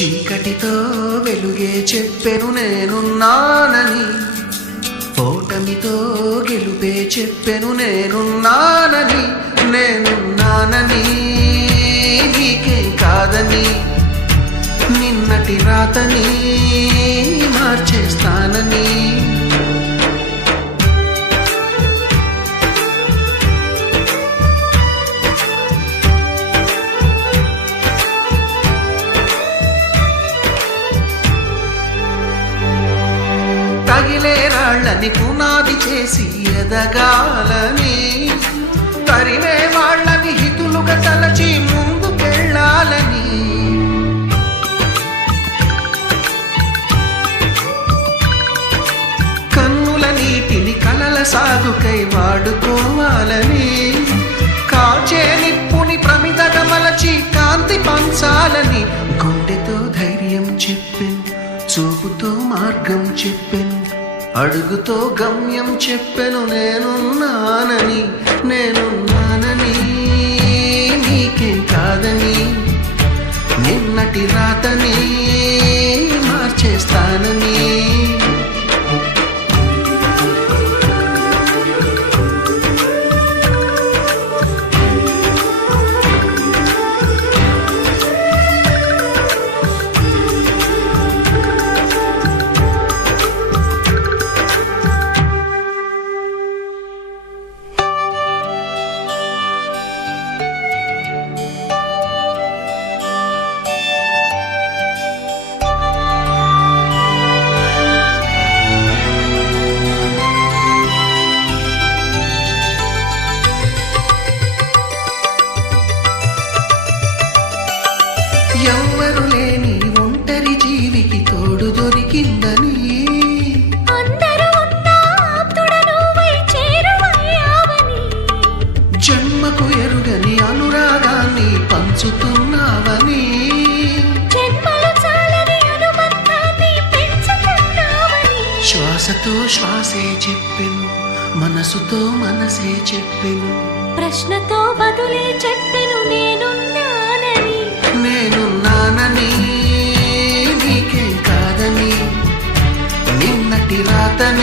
చీకటితో వెలుగే చెప్పెను నేనున్నానని, ఓటమితో గెలుపే చెప్పెను నేనున్నానని. నేనున్నానని నీకేం కాదని, నిన్నటి రాతని మార్చేస్తానని. తగిలే రాళ్ళని పునాది చేసి ఎదగాలని, తరిమే వాళ్ళని హితులుగా తలచి ముందుకెళ్ళాలని. కన్నుల నీటిని కలల సాగుకై వాడుకోవాలని, కాచే నిప్పుని ప్రమిదగా మలచి కాంతి పంచాలని. గుండెతో ధైర్యం చెప్పెను, చూపుతో మార్గం చెప్పెను, అడుగుతో గమ్యం చెప్పెను నేనున్నానని. నేనున్నానని నీకేం కాదని, నిన్నటి రాతని మార్చేస్తానని. ఎవ్వరు లేని ఒంటరి జీవికి తోడు దొరికిందని, అందరూ ఉన్నా ఆప్తుడను వై చేరువయ్యావని. జన్మకు ఎరుగని అనురాగాన్ని పంచుతున్నావని. జన్మలు చాలని అనుబంధాన్ని పెంచుతున్నావని. శ్వాసతో శ్వాసే చెప్పెను, మనసుతో మనసే చెప్పెను, ప్రశ్నతో బదులే చెప్పెను నేనున్నానని. నేనున్నానని నీకేం కాదని, నిన్నటి రాతని